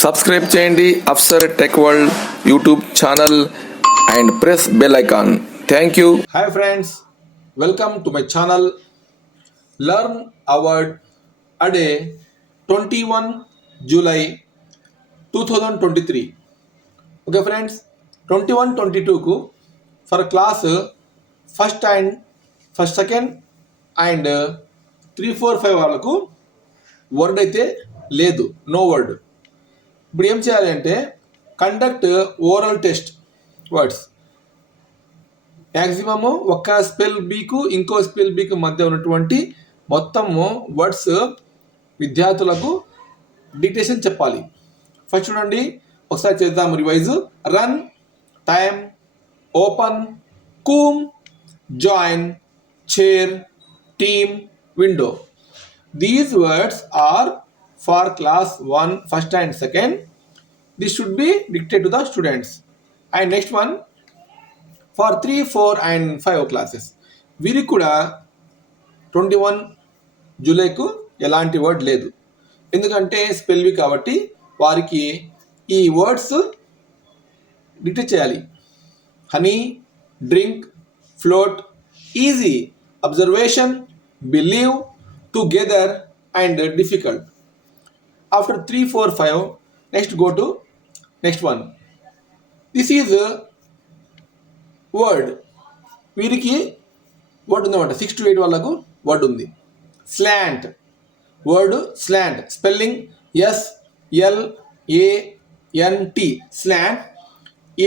సబ్స్క్రైబ్ చేయండి Afsar tech world YouTube channel and press bell icon. Thank you. Hi friends, welcome to my channel. Learn a word a day, 21 July 2023. Okay friends, 21-22 కు for class first second and 3, 4, 5 వాళ్ళకు వర్డ్ అయితే లేదు, no word. ఇప్పుడు ఏం చేయాలి అంటే conduct oral test words. Maximum ఒక స్పెల్ బీకు ఇంకో స్పెల్ బీకు మధ్య ఉన్నటువంటి మొత్తము వర్డ్స్ విద్యార్థులకు డిక్టేషన్ చెప్పాలి. ఫస్ట్ చూడండి, ఒకసారి చేద్దాం revise. Run, time, open, Coombs, join, chair, team, window. These words are for class 1, first and second. This should be dictated to the students. And next one for 3, 4 and 5 classes. వీరికి కూడా 21 జూలైకు ఎలాంటి వర్డ్ లేదు, ఎందుకంటే స్పెల్వి కాబట్టి వారికి ఈ వర్డ్స్ డిక్టేట్ చేయాలి. Honey, drink, float, easy, observation, believe, together and difficult. After 3, 4, 5, next go to next one. This is a word. వీరికి వర్డ్ ఉందన్నమాట. 6 to 8 వాళ్ళకు వర్డ్ ఉంది. Slant, word slant, spelling SLANT. Slant,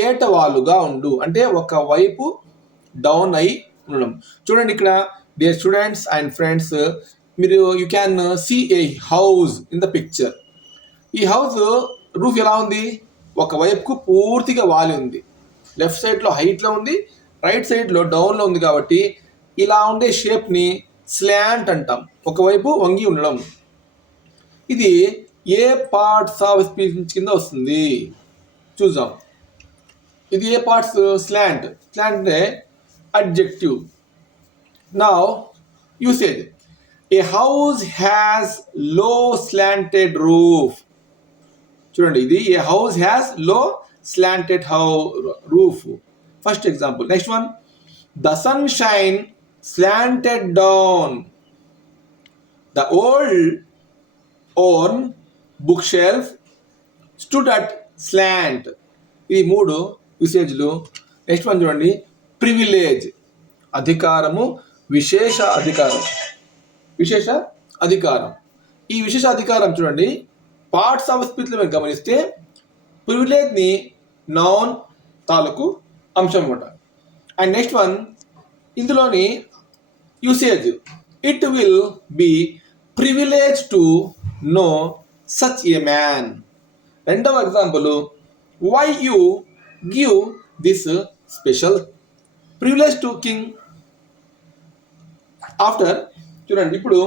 ఏటవాలుగా ఉండు అంటే ఒక వైపు డౌన్ అయి ఉండడం. చూడండి ఇక్కడ డియర్ స్టూడెంట్స్ అండ్ ఫ్రెండ్స్, మీరు you can see a house in the picture. ఈ హౌస్ రూఫ్ ఎలా ఉంది, ఒకవైపుకు పూర్తిగా వాలి ఉంది. లెఫ్ట్ సైడ్లో హైట్లో ఉంది, రైట్ సైడ్లో డౌన్లో ఉంది. కాబట్టి ఇలా ఉండే షేప్ని స్లాంట్ అంటాం, ఒకవైపు వంగి ఉండడం. ఇది ఏ పార్ట్స్ ఆఫ్ స్పీచ్ కింద వస్తుంది చూద్దాం. ఇది ఏ పార్ట్స్? స్లాంట్. స్లాంట్ అంటే adjective. Now usage. A house has low slanted roof. చూడండి, ఇది a house has low slanted roof. First example. Next one. The sunshine slanted down. The old bookshelf stood at slant. ఈ మూడు యూసేజ్లు. Next one చూడండి, ప్రివిలేజ్, అధికారము, విశేష అధికారం. విశేష అధికారం. ఈ విశేష అధికారం చూడండి, పార్ట్స్ ఆఫ్ స్పీచ్లో మీరు గమనిస్తే ప్రివిలేజ్ని నౌన్ తాలూకు అంశం అన్నమాట. అండ్ నెక్స్ట్ వన్, ఇందులోని usage, it will be privilege to know such a man. రెండవ example, why you give this special privilege to king. After చూడండి, ఇప్పుడు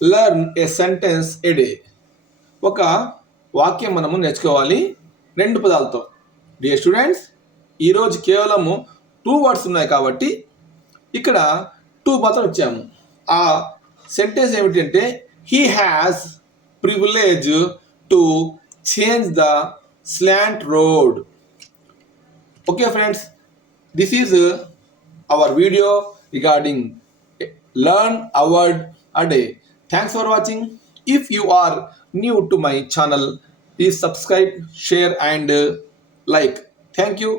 learn a sentence a day. ఒక వాక్యం మనము నేర్చుకోవాలి 2 పదాలతో. డియర్ స్టూడెంట్స్, ఈరోజు కేవలము 2 వర్డ్స్ ఉన్నాయి కాబట్టి ఇక్కడ 2 పదాలు వచ్చాము. ఆ సెంటెన్స్ ఏమిటంటే, he has privilege to change the slant road. Okay friends, this is our video regarding learn a word a day. Thanks for watching. If you are new to my channel, please subscribe, share and like. Thank you.